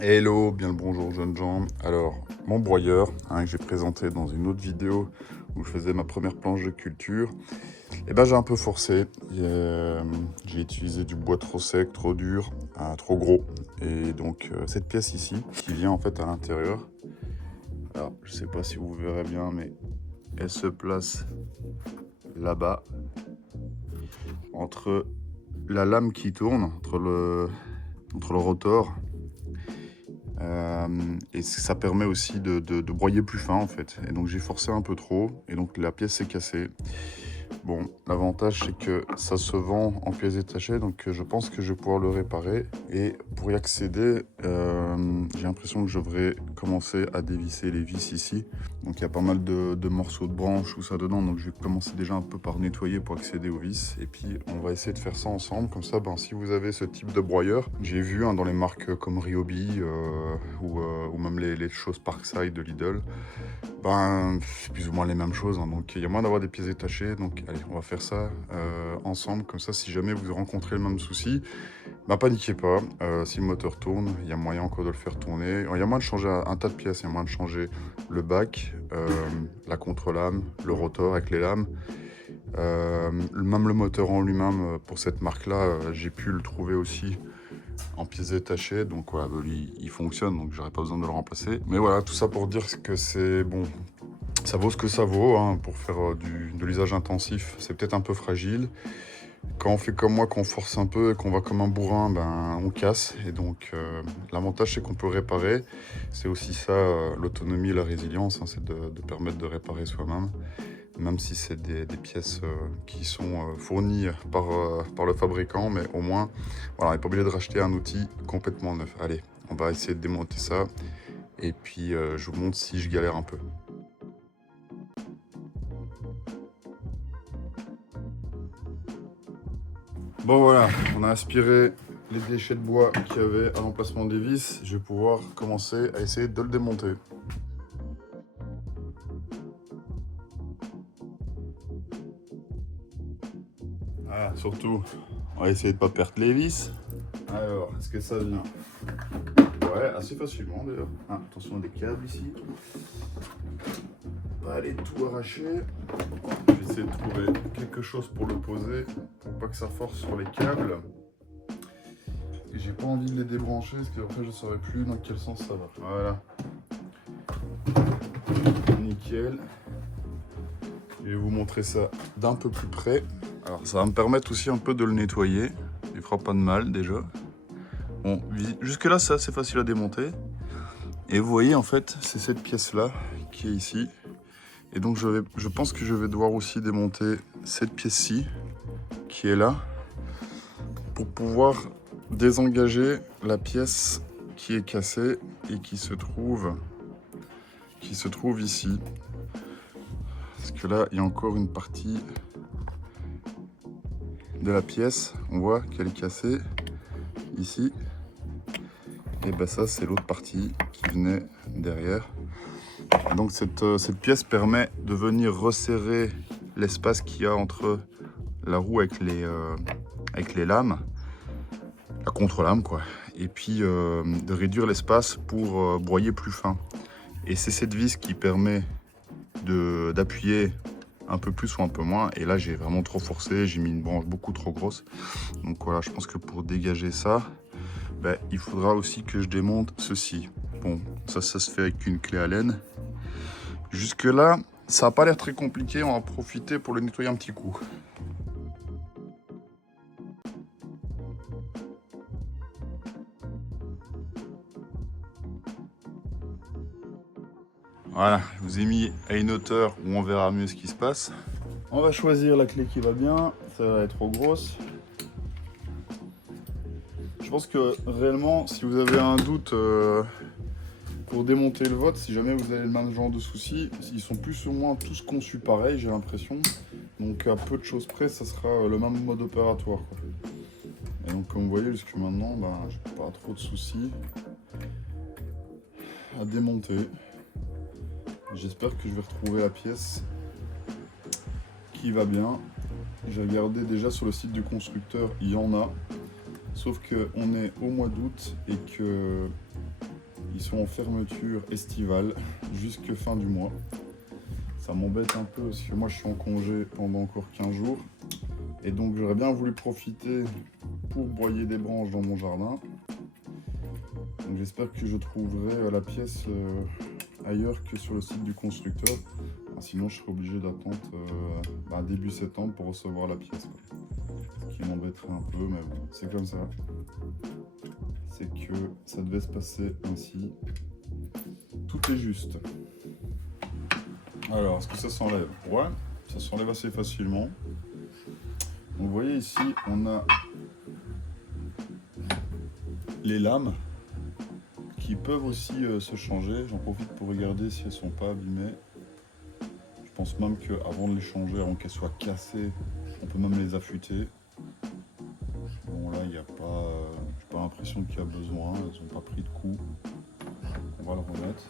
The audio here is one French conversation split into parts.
Hello, bien le bonjour jeunes gens. Alors, mon broyeur, que j'ai présenté dans une autre vidéo où je faisais ma première planche de culture, j'ai un peu forcé. J'ai utilisé du bois trop sec, trop dur, trop gros. Et donc cette pièce ici, qui vient en fait à l'intérieur, alors je sais pas si vous verrez bien, mais elle se place là-bas, entre la lame qui tourne, entre le rotor. Et ça permet aussi de broyer plus fin en fait. Et donc j'ai forcé un peu trop et donc la pièce s'est cassée. Bon, l'avantage c'est que ça se vend en pièces détachées, donc je pense que je vais pouvoir le réparer. Et pour y accéder, j'ai l'impression que je devrais commencer à dévisser les vis ici. Donc il y a pas mal de morceaux de branches ou ça dedans, donc je vais commencer déjà un peu par nettoyer pour accéder aux vis. Et puis on va essayer de faire ça ensemble, comme ça si vous avez ce type de broyeur, j'ai vu dans les marques comme Ryobi ou même les choses Parkside de Lidl, c'est plus ou moins les mêmes choses, hein. Donc il y a moyen d'avoir des pièces détachées. Donc allez, on va faire ça ensemble, comme ça si jamais vous rencontrez le même souci, paniquez pas. Si le moteur tourne, il y a moyen encore de le faire tourner. Il y a moyen de changer un tas de pièces, il y a moyen de changer le bac, la contre-lame, le rotor avec les lames. Même le moteur en lui-même, pour cette marque-là, j'ai pu le trouver aussi en pièces détachées, donc voilà, il fonctionne, donc j'aurais pas besoin de le remplacer. Mais voilà, tout ça pour dire que c'est bon, ça vaut ce que ça vaut, hein, pour faire de l'usage intensif. C'est peut-être un peu fragile. Quand on fait comme moi, qu'on force un peu et qu'on va comme un bourrin, on casse. Et donc l'avantage c'est qu'on peut réparer. C'est aussi ça, l'autonomie et la résilience, hein, c'est de permettre de réparer soi-même. Même si c'est des pièces qui sont fournies par le fabricant, mais au moins, voilà, on n'est pas obligé de racheter un outil complètement neuf. Allez, on va essayer de démonter ça, et puis je vous montre si je galère un peu. Bon voilà, on a aspiré les déchets de bois qu'il y avait à l'emplacement des vis. Je vais pouvoir commencer à essayer de le démonter. Voilà, surtout, on va essayer de ne pas perdre les vis. Alors, est-ce que ça vient? Ouais, assez facilement d'ailleurs. Attention à des câbles ici. Pas aller tout arracher. Je vais essayer de trouver quelque chose pour le poser, pour pas que ça force sur les câbles. Et j'ai pas envie de les débrancher, parce qu'après je saurais plus dans quel sens ça va. Voilà. Nickel. Je vais vous montrer ça d'un peu plus près. Alors ça va me permettre aussi un peu de le nettoyer. Il fera pas de mal déjà. Bon, jusque là c'est assez facile à démonter. Et vous voyez en fait c'est cette pièce là qui est ici. Et donc je pense que je vais devoir aussi démonter cette pièce-ci qui est là pour pouvoir désengager la pièce qui est cassée et qui se trouve ici. Parce que là, il y a encore une partie de la pièce. On voit qu'elle est cassée ici. Et ça, c'est l'autre partie qui venait derrière. Et donc cette pièce permet de venir resserrer l'espace qu'il y a entre la roue avec les lames, la contre-lame quoi. Et puis de réduire l'espace pour broyer plus fin. Et c'est cette vis qui permet d'appuyer un peu plus ou un peu moins. Et là j'ai vraiment trop forcé, j'ai mis une branche beaucoup trop grosse. Donc voilà, je pense que pour dégager ça, il faudra aussi que je démonte ceci. Bon, ça se fait avec une clé Allen. Jusque là, ça n'a pas l'air très compliqué, on va en profiter pour le nettoyer un petit coup. Voilà, je vous ai mis à une hauteur où on verra mieux ce qui se passe. On va choisir la clé qui va bien, ça va être trop grosse. Je pense que réellement, si vous avez un doute pour démonter le vôtre, si jamais vous avez le même genre de soucis, ils sont plus ou moins tous conçus pareil, j'ai l'impression. Donc à peu de choses près, ça sera le même mode opératoire, quoi. Et donc comme vous voyez, jusque maintenant, j'ai pas trop de soucis à démonter. J'espère que je vais retrouver la pièce qui va bien. J'ai regardé déjà sur le site du constructeur, il y en a. Sauf qu'on est au mois d'août et que ils sont en fermeture estivale jusque fin du mois. Ça m'embête un peu parce que moi je suis en congé pendant encore 15 jours. Et donc j'aurais bien voulu profiter pour broyer des branches dans mon jardin. Donc j'espère que je trouverai la pièce ailleurs que sur le site du constructeur. Sinon je serai obligé d'attendre début septembre pour recevoir la pièce, quoi. Ce qui m'embêterait un peu, mais bon, c'est comme ça. C'est que ça devait se passer ainsi. Tout est juste. Alors, est-ce que ça s'enlève? Ouais, ça s'enlève assez facilement. Donc, vous voyez ici, on a les lames qui peuvent aussi se changer. J'en profite pour regarder si elles ne sont pas abîmées. Je pense même qu'avant de les changer, avant qu'elles soient cassées, on peut même les affûter. Bon, là, il n'y a pas... j'ai pas l'impression qu'il y a besoin. Elles n'ont pas pris de coup. On va le remettre.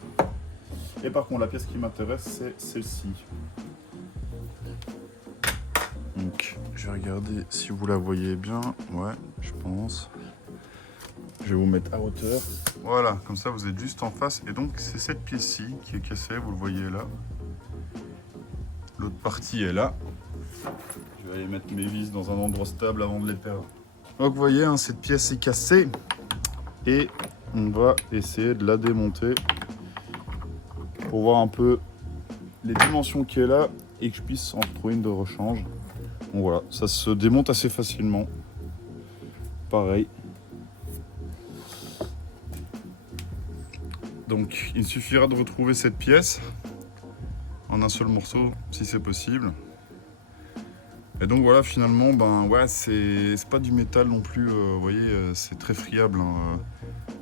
Et par contre, la pièce qui m'intéresse, c'est celle-ci. Donc, je vais regarder si vous la voyez bien. Ouais, je pense. Je vais vous mettre à hauteur. Voilà, comme ça, vous êtes juste en face. Et donc, c'est cette pièce-ci qui est cassée, vous le voyez là. L'autre partie est là. Je vais aller mettre mes vis dans un endroit stable avant de les perdre. Donc, vous voyez, hein, cette pièce est cassée. Et on va essayer de la démonter pour voir un peu les dimensions qu'il y a là et que je puisse en retrouver une de rechange. Donc voilà, ça se démonte assez facilement. Pareil. Donc il suffira de retrouver cette pièce en un seul morceau si c'est possible. Et donc voilà, finalement, ben ouais, c'est pas du métal non plus, vous voyez, c'est très friable, hein.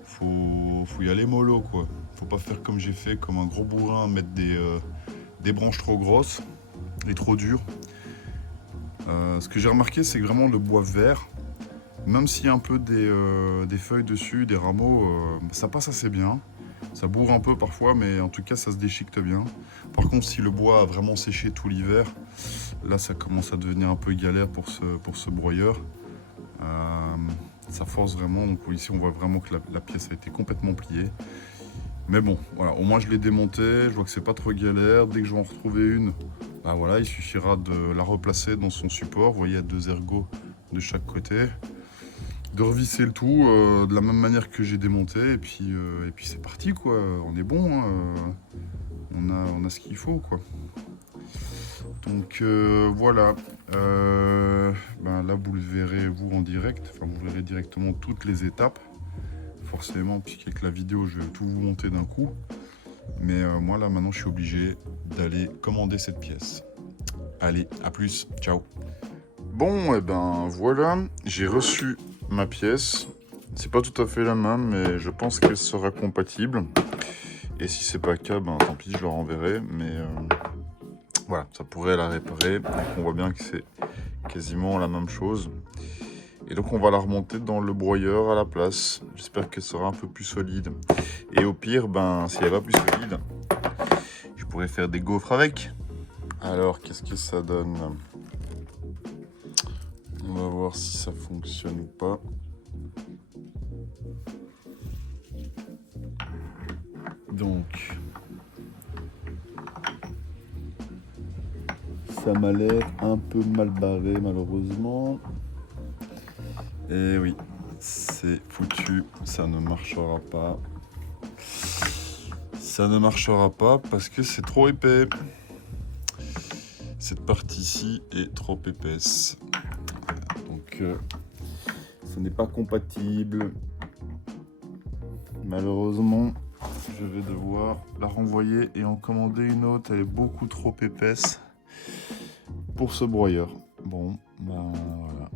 Faut y aller mollo, quoi. Faut pas faire comme j'ai fait, comme un gros bourrin, mettre des branches trop grosses et trop dures. Ce que j'ai remarqué, c'est que vraiment le bois vert, même s'il y a un peu des feuilles dessus, des rameaux, ça passe assez bien. Ça bourre un peu parfois, mais en tout cas, ça se déchiquete bien. Par contre, si le bois a vraiment séché tout l'hiver, là, ça commence à devenir un peu galère pour ce broyeur. Ça force vraiment. Donc ici, on voit vraiment que la pièce a été complètement pliée. Mais bon, voilà, au moins je l'ai démonté, je vois que c'est pas trop galère. Dès que je vais en retrouver une, bah voilà, il suffira de la replacer dans son support. Vous voyez, il y a 2 ergots de chaque côté. De revisser le tout de la même manière que j'ai démonté, et puis c'est parti, quoi. On est bon, hein. On a ce qu'il faut, quoi. Donc voilà. Là, vous le verrez, vous, en direct. Enfin, vous verrez directement toutes les étapes. Forcément, puisqu'avec la vidéo, je vais tout vous monter d'un coup. Mais moi, là, maintenant, je suis obligé d'aller commander cette pièce. Allez, à plus. Ciao. Bon, et ben voilà, j'ai reçu ma pièce. C'est pas tout à fait la même, mais je pense qu'elle sera compatible. Et si c'est pas le cas, ben tant pis, je le renverrai. Mais voilà, ça pourrait la réparer. Donc on voit bien que c'est quasiment la même chose. Et donc on va la remonter dans le broyeur à la place. J'espère qu'elle sera un peu plus solide. Et au pire, ben si elle va plus solide, je pourrais faire des gaufres avec. Alors, qu'est-ce que ça donne ? On va voir si ça fonctionne ou pas. Donc, ça m'a l'air un peu mal barré malheureusement. Et oui, c'est foutu, ça ne marchera pas. Ça ne marchera pas parce que c'est trop épais. Cette partie-ci est trop épaisse. Donc, ce n'est pas compatible. Malheureusement, je vais devoir la renvoyer et en commander une autre. Elle est beaucoup trop épaisse pour ce broyeur. Bon, ben voilà.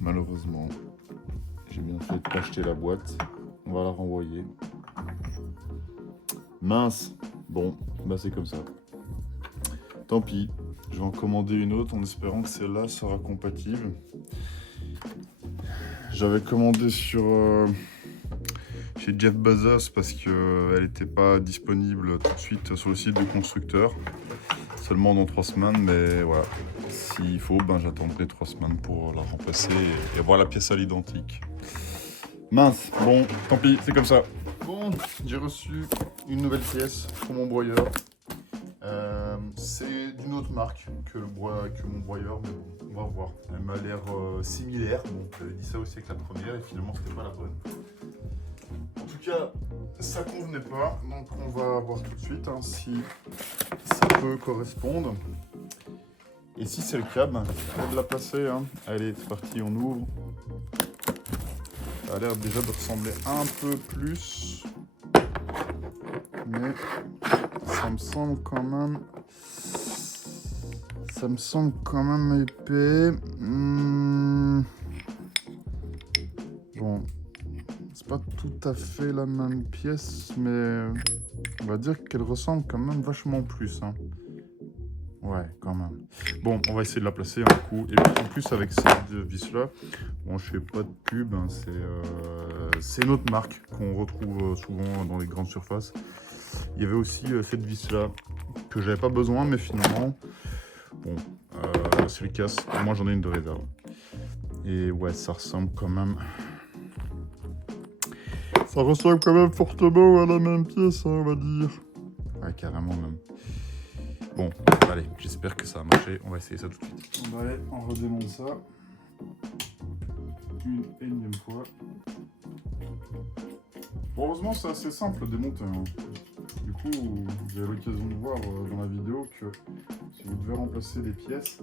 Malheureusement, j'ai bien fait de pas acheter la boîte. On va la renvoyer. Mince. Bon, bah c'est comme ça. Tant pis. Je vais en commander une autre en espérant que celle-là sera compatible. J'avais commandé chez Jeff Bezos parce qu'elle n'était pas disponible tout de suite sur le site du constructeur. Seulement dans 3 semaines, mais voilà. S'il faut, ben, j'attendrai 3 semaines pour la remplacer et avoir la pièce à l'identique. Mince, bon, tant pis, c'est comme ça. Bon, j'ai reçu une nouvelle pièce pour mon broyeur. C'est d'une autre marque que mon broyeur, mais bon, on va voir. Elle m'a l'air similaire, donc j'avais dit ça aussi avec la première et finalement c'était pas la bonne. En tout cas, ça convenait pas, donc on va voir tout de suite hein, si ça peut correspondre. Et si c'est le cas, ben, on va de la placer. Hein. Allez, c'est parti, on ouvre. Ça a l'air déjà de ressembler un peu plus. Mais ça me semble quand même... Ça me semble quand même épais. Bon, c'est pas tout à fait la même pièce, mais on va dire qu'elle ressemble quand même vachement plus. Hein. Ouais, quand même. Bon, on va essayer de la placer un coup. Et puis en plus, avec ces vis-là, bon, je fais pas de pub, hein, c'est une autre marque qu'on retrouve souvent dans les grandes surfaces. Il y avait aussi cette vis-là que j'avais pas besoin, mais finalement, bon, c'est le casse. Moi, j'en ai une de réserve. Et ouais, ça ressemble quand même. Ça ressemble quand même fortement à la même pièce, hein, on va dire. Ouais, carrément même. Bon, allez, j'espère que ça a marché. On va essayer ça tout de suite. Bon, allez, on redémonte ça. Une énième fois. Bon, heureusement, c'est assez simple à démonter. Hein. Du coup, vous avez l'occasion de voir dans la vidéo que si vous devez remplacer les pièces,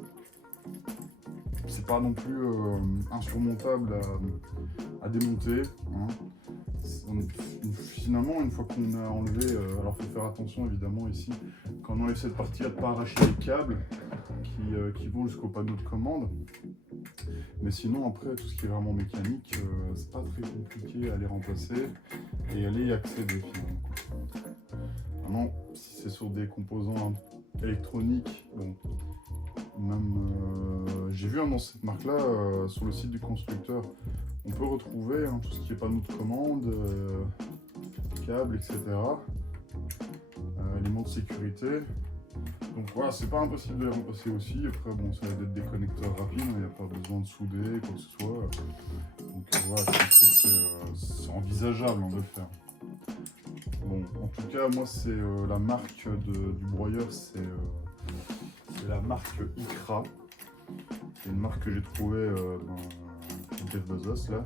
c'est pas non plus insurmontable à démonter. Hein. Finalement, une fois qu'on a enlevé, alors il faut faire attention évidemment ici, quand on enlève cette partie, à ne pas arracher les câbles qui vont jusqu'au panneau de commande. Mais sinon, après, tout ce qui est vraiment mécanique, c'est pas très compliqué à les remplacer et à y accéder finalement. Vraiment, si c'est sur des composants électroniques, bon, même j'ai vu hein, dans cette marque-là, sur le site du constructeur, on peut retrouver hein, tout ce qui est panneau de commande, câbles, etc. Éléments de sécurité. Donc voilà, c'est pas impossible de les remplacer aussi. Après, bon, ça va être des connecteurs rapides, il n'y a pas besoin de souder, quoi que ce soit. Donc voilà, c'est envisageable hein, de le faire. Bon, en tout cas, moi, c'est la marque du broyeur, c'est la marque Icra. C'est une marque que j'ai trouvée dans Jeff Bezos, là.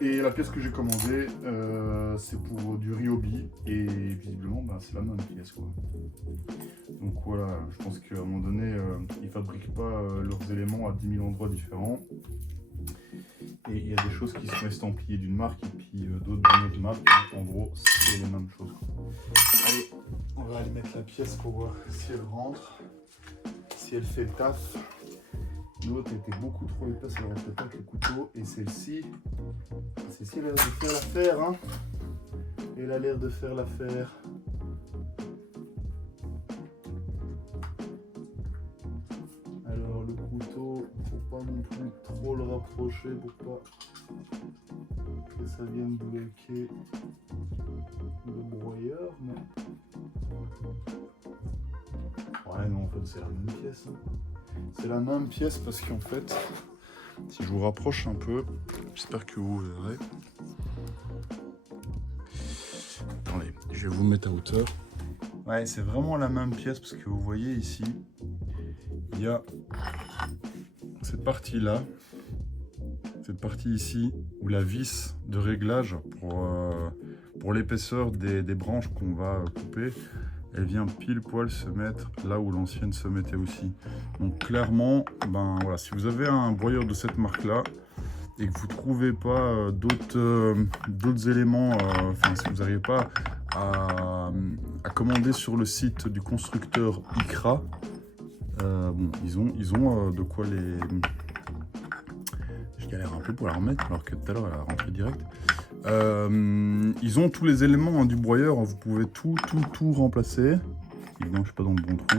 Et la pièce que j'ai commandée, c'est pour du Ryobi. Et visiblement, bah, c'est la même pièce, quoi. Donc voilà, je pense qu'à un moment donné, ils ne fabriquent pas leurs éléments à 10 000 endroits différents. Et il y a des choses qui sont estampillées d'une marque et puis d'autres d'une autre marque. En gros, c'est les mêmes choses, quoi. Allez, on va aller mettre la pièce pour voir si elle rentre, si elle fait le taf. L'autre était beaucoup trop épaisse, elle rentrait pas avec le couteau. Et celle-ci elle a l'air de faire l'affaire. Hein. Elle a l'air de faire l'affaire. Alors le couteau, faut pas non plus trop le rapprocher pour pas que ça vienne bloquer le broyeur. Mais... ouais non, en fait c'est la même pièce. Hein. C'est la même pièce parce qu'en fait, si je vous rapproche un peu, j'espère que vous verrez. Attendez, je vais vous mettre à hauteur. Ouais, c'est vraiment la même pièce parce que vous voyez ici, il y a cette partie-là, cette partie ici, où la vis de réglage pour l'épaisseur des branches qu'on va couper, elle vient pile poil se mettre là où l'ancienne se mettait aussi. Donc clairement, ben voilà, si vous avez un broyeur de cette marque-là et que vous ne trouvez pas d'autres éléments, enfin si vous n'arrivez pas à commander sur le site du constructeur Icra, bon, ils ont de quoi les... Je galère un peu pour la remettre alors que tout à l'heure elle a rentré direct. Ils ont tous les éléments hein, du broyeur, vous pouvez tout remplacer. Évidemment, je ne suis pas dans le bon trou.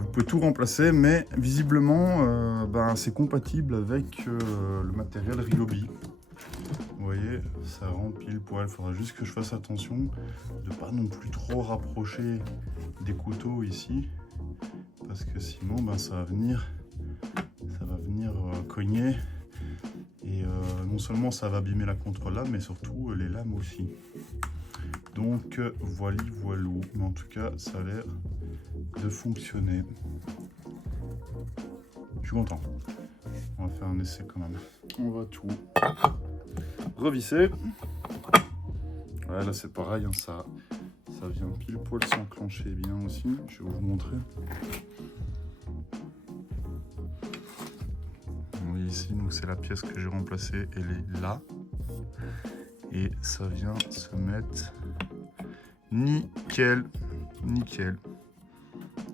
Vous pouvez tout remplacer, mais visiblement, ben, c'est compatible avec le matériel Ryobi. Vous voyez, ça rentre pile poil. Il faudra juste que je fasse attention de ne pas non plus trop rapprocher des couteaux ici, parce que sinon, ben, ça va venir cogner. Et non seulement ça va abîmer la contre-lame, mais surtout les lames aussi. Donc voilou. Mais en tout cas, ça a l'air de fonctionner. Je suis content. On va faire un essai quand même. On va tout revisser. Ouais, là c'est pareil, hein, ça vient pile poil s'enclencher bien aussi. Je vais vous montrer. Vous voyez ici, donc c'est la pièce que j'ai remplacée, elle est là. Et ça vient se mettre nickel. Nickel.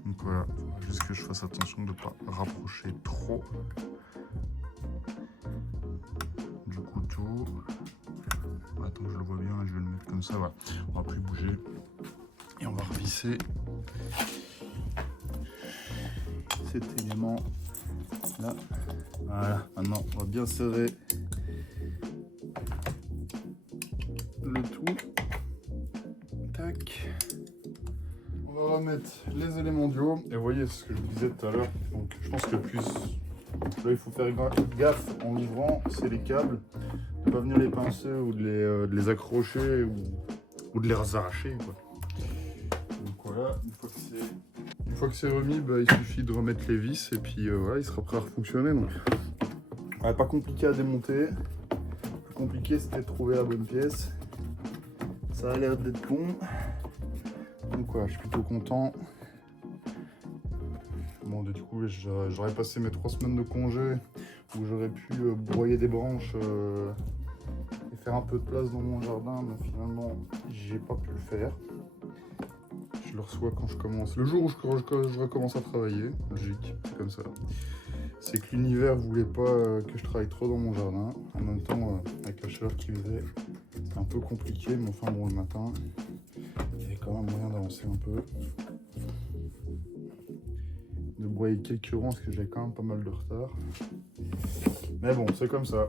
Donc voilà, il faut juste que je fasse attention de ne pas rapprocher trop du couteau. Attends que je le vois bien, je vais le mettre comme ça, voilà. On va plus bouger. Et on va revisser cet élément là. Voilà, maintenant on va bien serrer le tout. Tac. On va remettre les éléments du haut. Et vous voyez ce que je vous disais tout à l'heure. Donc je pense que plus là il faut faire gaffe en livrant, c'est les câbles. De ne pas venir les pincer ou de les accrocher ou de les arracher, quoi. Donc voilà, une fois que c'est remis, bah, il suffit de remettre les vis et puis voilà, il sera prêt à refonctionner. Donc ouais, pas compliqué à démonter. Le plus compliqué c'était de trouver la bonne pièce. Ça a l'air d'être bon. Donc voilà, je suis plutôt content. Bon, du coup, j'aurais passé mes 3 semaines de congé où j'aurais pu broyer des branches et faire un peu de place dans mon jardin, mais finalement, j'ai pas pu le faire. Je le reçois quand je commence. Le jour où je recommence à travailler, logique, c'est comme ça. C'est que l'univers voulait pas que je travaille trop dans mon jardin. En même temps, avec la chaleur qu'il faisait, c'était un peu compliqué, mais enfin bon, le matin, il y avait quand même moyen d'avancer un peu. De broyer quelques ronds parce que j'avais quand même pas mal de retard. Mais bon, c'est comme ça.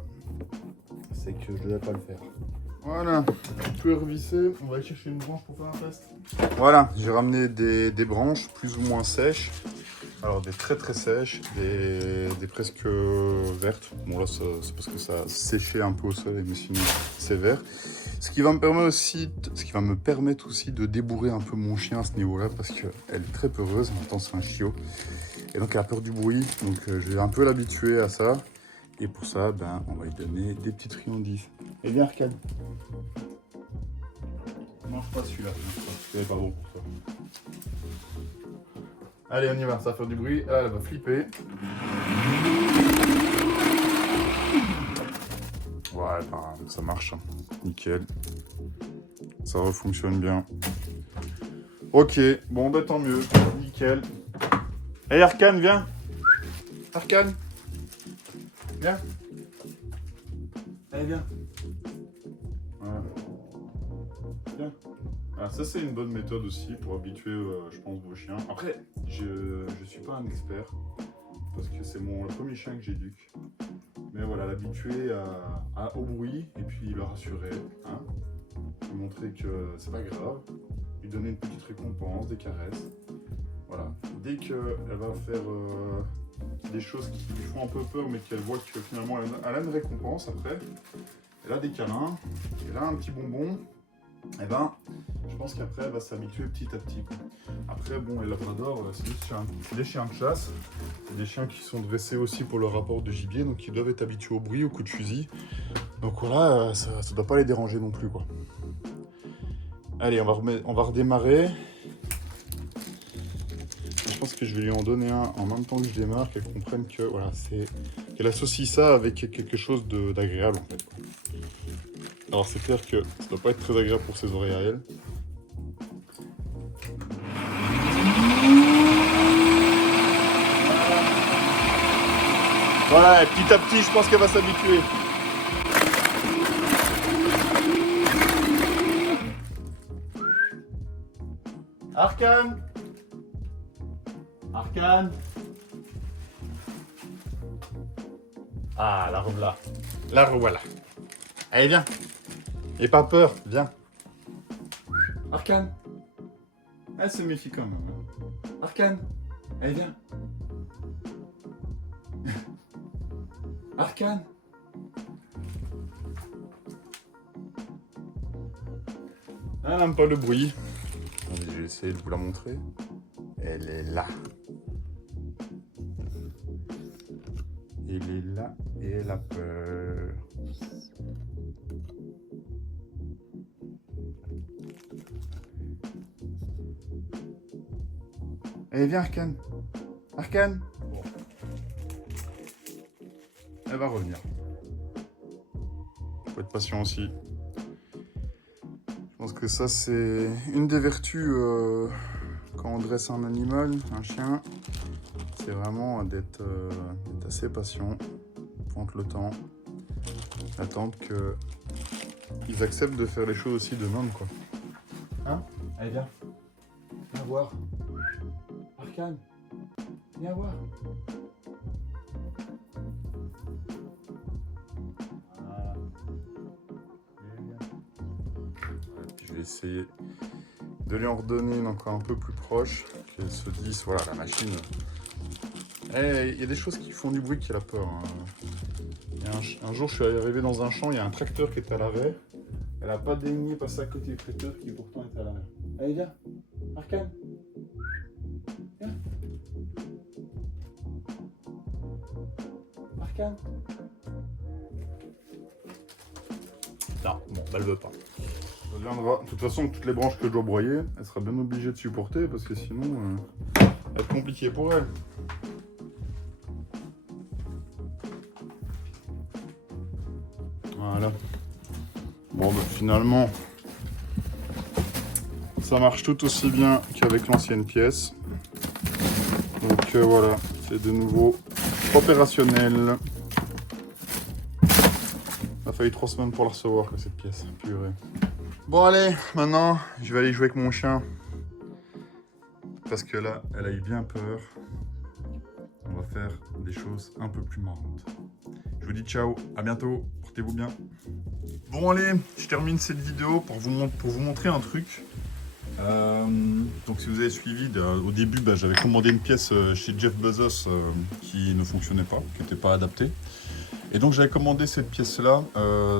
C'est que je devais pas le faire. Voilà, tout est revissé. On va aller chercher une branche pour faire un test. Voilà, j'ai ramené des branches plus ou moins sèches. Alors des très très sèches, des presque vertes. Bon là c'est parce que ça a séché un peu au soleil, mais sinon c'est vert. Ce qui va me permettre aussi de débourrer un peu mon chien à ce niveau-là parce qu'elle est très peureuse. En même temps c'est un chiot. Et donc elle a peur du bruit. Donc je vais un peu l'habituer à ça. Et pour ça, ben, on va lui donner des petites friandises. Et bien Arcade. Mange pas celui-là. C'est pas bon pour toi. Allez, on y va, ça va faire du bruit. Là, elle va flipper. Ouais, bah, ça marche. Hein. Nickel. Ça refonctionne bien. Ok, bon, bah tant mieux. Nickel. Hey Arcane, viens. Arcane. Viens. Allez, viens. Voilà. Viens. Alors ça c'est une bonne méthode aussi pour habituer, je pense, vos chiens. Après, je suis pas un expert parce que c'est le premier chien que j'éduque. Mais voilà, l'habituer au bruit et puis le rassurer, hein, lui montrer que c'est pas grave, lui donner une petite récompense, des caresses. Voilà. Dès qu'elle va faire des choses qui lui font un peu peur, mais qu'elle voit que finalement elle a une récompense après, elle a des câlins, elle a un petit bonbon. Et ben, je pense qu'après, elle va s'habituer petit à petit. Après, bon, les labradors, c'est des chiens de chasse. C'est des chiens qui sont dressés aussi pour le rapport de gibier, donc ils doivent être habitués au bruit, au coup de fusil. Donc voilà, ça ne doit pas les déranger non plus, quoi. Allez, on va redémarrer. Je pense que je vais lui en donner un en même temps que je démarre, qu'elle comprenne que, voilà, qu'elle associe ça avec quelque chose d'agréable, en fait, quoi. Alors c'est clair que ça doit pas être très agréable pour ses oreilles à elle. Voilà, et petit à petit, je pense qu'elle va s'habituer. Arcane. Arcane. Ah, la revoilà. La revoilà. Allez, viens. N'aie pas peur, viens. Arcane. Elle se méfie quand même. Arcane. Allez, viens. Arcane. Elle n'aime pas le bruit. Je vais essayer de vous la montrer. Elle est là. Elle est là et elle a peur. Allez, viens, Arcane. Arcane. Bon. Elle va revenir. Faut être patient aussi. Je pense que ça, c'est une des vertus quand on dresse un animal, un chien. C'est vraiment d'être assez patient, prendre le temps, attendre qu'ils acceptent de faire les choses aussi d'eux-mêmes, quoi. Hein? Allez, viens. Viens voir. Arcane, viens voir. Voilà. Je vais essayer de lui en redonner une encore un peu plus proche, qu'elle se dise, voilà, la machine. Il y a des choses qui font du bruit qui a peur. Hein. Un jour, je suis arrivé dans un champ, il y a un tracteur qui était à l'arrêt. Elle n'a pas daigné passer à côté du tracteur qui pourtant était à l'arrêt. Allez, viens, Arcane. Viens. Arcane. Non, bon, elle veut pas. Ça viendra. De toute façon, toutes les branches que je dois broyer, elle sera bien obligée de supporter parce que sinon, ça va être compliqué pour elle. Voilà. Bon, bah, finalement, ça marche tout aussi bien qu'avec l'ancienne pièce. Donc voilà, c'est de nouveau opérationnel. Il a fallu 3 semaines pour la recevoir, cette pièce. Purée. Bon, allez, maintenant, je vais aller jouer avec mon chien. Parce que là, elle a eu bien peur. On va faire des choses un peu plus marrantes. Je vous dis ciao, à bientôt, portez-vous bien. Bon allez, je termine cette vidéo pour vous montrer un truc. Donc si vous avez suivi, au début j'avais commandé une pièce chez Jeff Bezos qui ne fonctionnait pas, qui n'était pas adaptée. Et donc j'avais commandé cette pièce là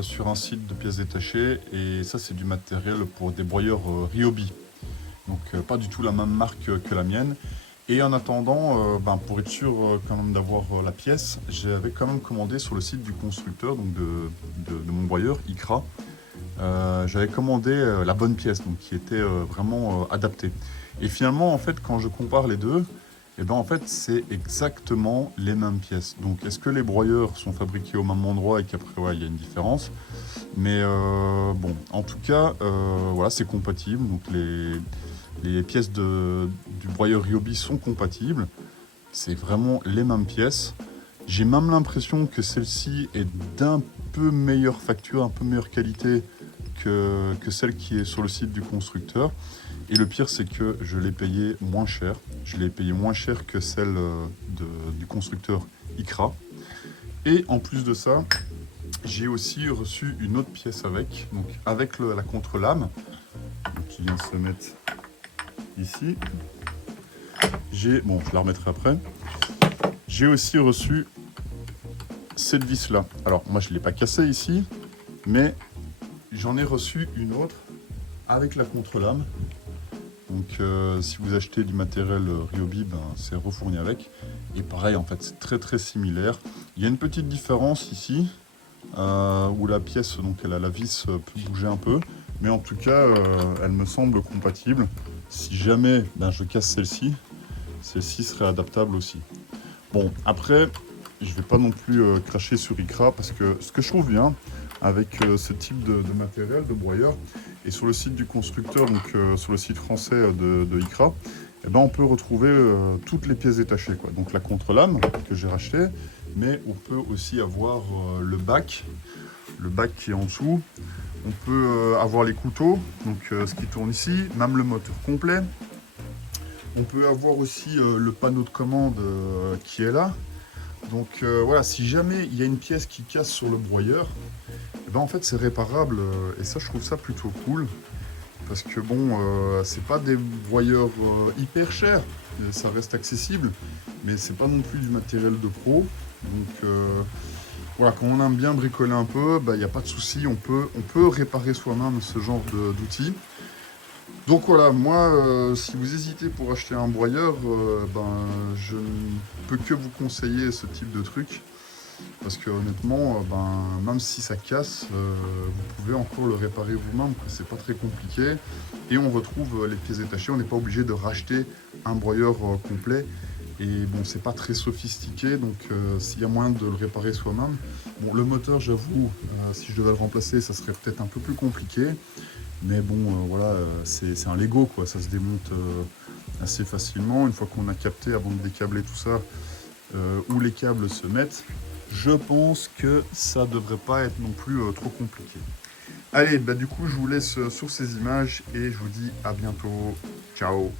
sur un site de pièces détachées. Et ça c'est du matériel pour des broyeurs Ryobi. Donc pas du tout la même marque que la mienne. Et en attendant, pour être sûr quand même d'avoir la pièce, j'avais quand même commandé sur le site du constructeur, donc de mon broyeur, ICRA. J'avais commandé la bonne pièce, donc qui était vraiment adaptée. Et finalement, en fait, quand je compare les deux, en fait, c'est exactement les mêmes pièces. Donc, est-ce que les broyeurs sont fabriqués au même endroit et qu'après, ouais, il y a une différence? Mais bon, en tout cas, voilà, c'est compatible. Donc, les pièces du broyeur Ryobi sont compatibles. C'est vraiment les mêmes pièces. J'ai même l'impression que celle-ci est d'un peu meilleure facture, un peu meilleure qualité que celle qui est sur le site du constructeur. Et le pire, c'est que je l'ai payé moins cher. Je l'ai payé moins cher que celle du constructeur ICRA. Et en plus de ça, j'ai aussi reçu une autre pièce avec, donc avec la contre-lame, qui vient de se mettre ici. Bon, je la remettrai après. J'ai aussi reçu cette vis là. Alors moi je ne l'ai pas cassée ici, mais j'en ai reçu une autre avec la contre-lame. Donc si vous achetez du matériel Ryobi, c'est refourni avec. Et pareil, en fait, c'est très très similaire. Il y a une petite différence ici, où la pièce, donc elle a la vis peut bouger un peu. Mais en tout cas, elle me semble compatible. Si jamais je casse celle-ci serait adaptable aussi. Bon, après, je vais pas non plus cracher sur ICRA parce que ce que je trouve bien avec ce type de matériel, de broyeur, et sur le site du constructeur, donc sur le site français de ICRA, on peut retrouver toutes les pièces détachées, quoi. Donc la contre-lame que j'ai racheté, mais on peut aussi avoir le bac qui est en dessous. On peut avoir les couteaux, donc ce qui tourne ici, même le moteur complet. On peut avoir aussi le panneau de commande qui est là. Donc voilà, si jamais il y a une pièce qui casse sur le broyeur, en fait c'est réparable et ça je trouve ça plutôt cool. Parce que bon, c'est pas des broyeurs hyper chers, ça reste accessible, mais c'est pas non plus du matériel de pro. Donc voilà, quand on aime bien bricoler un peu, il n'y a pas de souci, on peut réparer soi-même ce genre d'outils. Donc voilà, moi, si vous hésitez pour acheter un broyeur, je ne peux que vous conseiller ce type de truc. Parce que honnêtement, même si ça casse, vous pouvez encore le réparer vous-même, c'est pas très compliqué. Et on retrouve les pièces détachées, on n'est pas obligé de racheter un broyeur complet. Et bon, c'est pas très sophistiqué, donc s'il y a moyen de le réparer soi-même. Bon, le moteur, j'avoue, si je devais le remplacer, ça serait peut-être un peu plus compliqué. Mais bon, voilà, c'est un Lego, quoi, ça se démonte assez facilement. Une fois qu'on a capté, avant de décabler tout ça, où les câbles se mettent, je pense que ça devrait pas être non plus trop compliqué. Allez, du coup, je vous laisse sur ces images et je vous dis à bientôt. Ciao!